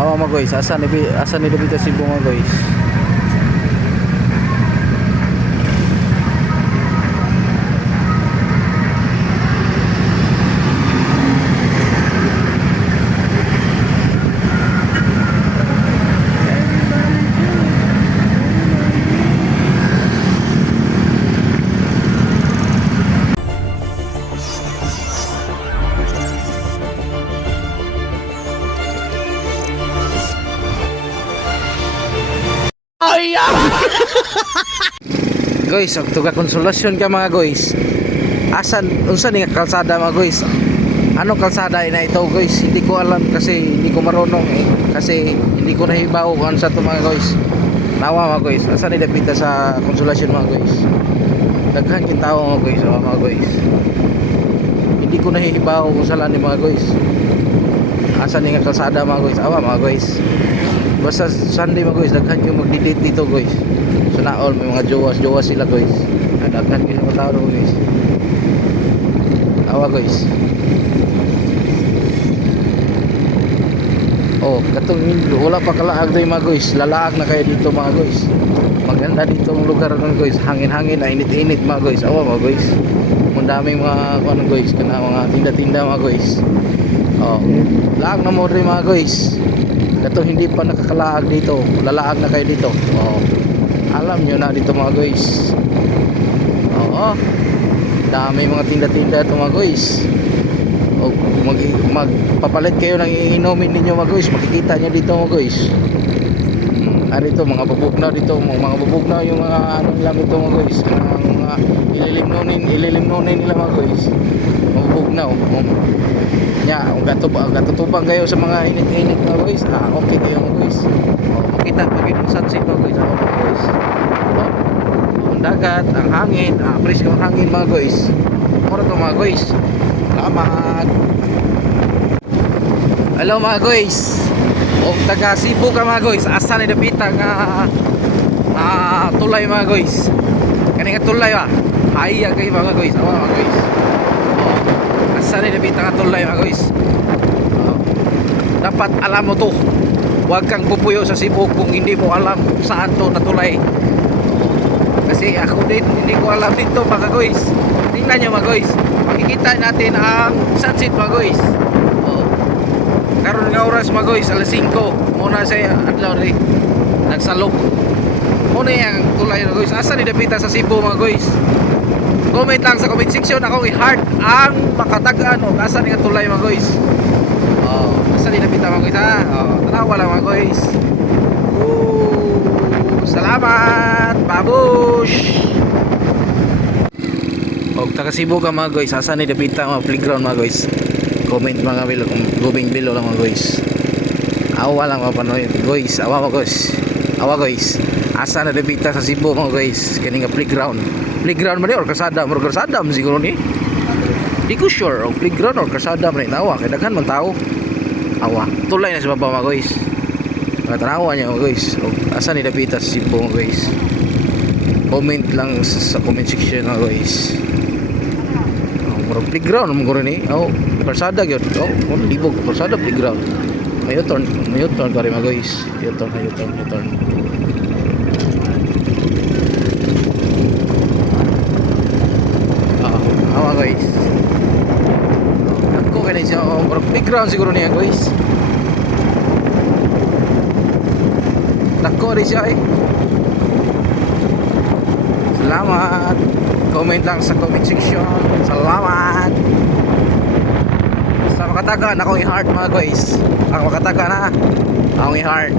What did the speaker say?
Awa mga guys, asa ni David Cebu mga guys. Guys, og tuga konsolasyon ka mga guys. Unsa ni nga kalsada mga guys? Ano kalsada ina ito guys? Hindi ko alam kasi hindi ko marunong kasi hindi ko nahibaw kung ano sa to mga guys. Nawa mga guys, asa ni dapita sa konsolasyon mga guys? Daghan kin tawo mga guys, mga guys. Hindi ko nahihibaw kung saan ni mga guys. Asa ni nga kalsada mga guys? Awa mga guys. Basta Sunday mga guys, daghan yung magdi-date dito guys. So na all may mga jowas sila guys. Daghan yung mga tao guys. Awa guys. Oh, katong wala pa kalaag tayo mga guys. Lalaag na kayo dito mga guys. Maganda dito ang lugar ng guys. Hangin-hangin na init-init mga guys. Awa mga guys. Ang daming mga ano guys, kana mga tinda-tinda mga guys. Oh, laag na mo rin mga guys. Katong hindi pa nakakalaag dito, lalaag na kayo dito. Oh. Alam nyo na dito mga guys. Oo. Dami mga tinda-tinda ito mga guys. O magpapalit kayo ng iinumin ninyo mga guys. Makikita nyo dito mga guys. Ano ito, mga bubugnaw dito. Mga bubugnaw yung mga ano nila dito mga guys. Mga ililimnunin nila mga guys. Mga bubugnaw. Nya, gatutubang kayo sa mga init-init mga guys. Okay kayo mga guys. Makita pag yung sunset mga guys. Mga guys. Ang dagat, ang hangin, fresh yung hangin mga guys. Mura to mga guys. Salamat. Hello mga guys. O taga Cebu ka mga guys. Asa ni dapita nga tulay mga guys. Kani nga tulay haya kayo mga guys. Mga guys. Asa ni dapita nga tulay mga guys. Dapat alam mo to. Huwag kang pupuyo sa Cebu kung hindi mo alam kung saan to natulay. Kasi ako din hindi ko alam dito mga guys. Tingnan nyo mga guys. Makikita natin ang sunset mga guys. Karon nga oras mga guys, alas 5. Muna sa adlaw rin. Nagsalok. Muna yung tulay mga guys. Asa ni dapita sa Cebu mga guys? Comment lang sa comment section. Akong i-heart ang makatagaan o asa ni nga tulay mga guys. Asa ni dapita mga guys ha? Tanawa lang mga guys. Salamat babush. Og taga Cebu ka mga guys, asa ni dapita mga playground mga guys? Comment mga bilo, gubing bilo lang mga guys. Awa lang mapanoy guys, awa mga guys. Awa guys. Asa na dapita sa Cebu mga guys? Kani nga playground. Playground man or kasada, or kasada man siguro ni. Di ko sure og playground or kasada man awa kay daghan man tao. Awa. Tulay na sa baba mga guys. Tanawa niyo mga guys. Og asa ni dapita sa Cebu mga guys? Comment lang sa comment section mga guys. Murag playground mo guro ni. Kalsada gyud. Libog kalsada playground. May U-turn ka rin mga guys. U-turn. Awa guys. Ako kaya siya. Murag playground siguro niya guys. Nako rin siya Salamat. Comment lang sa comment section. Salamat. Sa makatagan ako i-heart mga guys. Ang makatagan akong i-heart.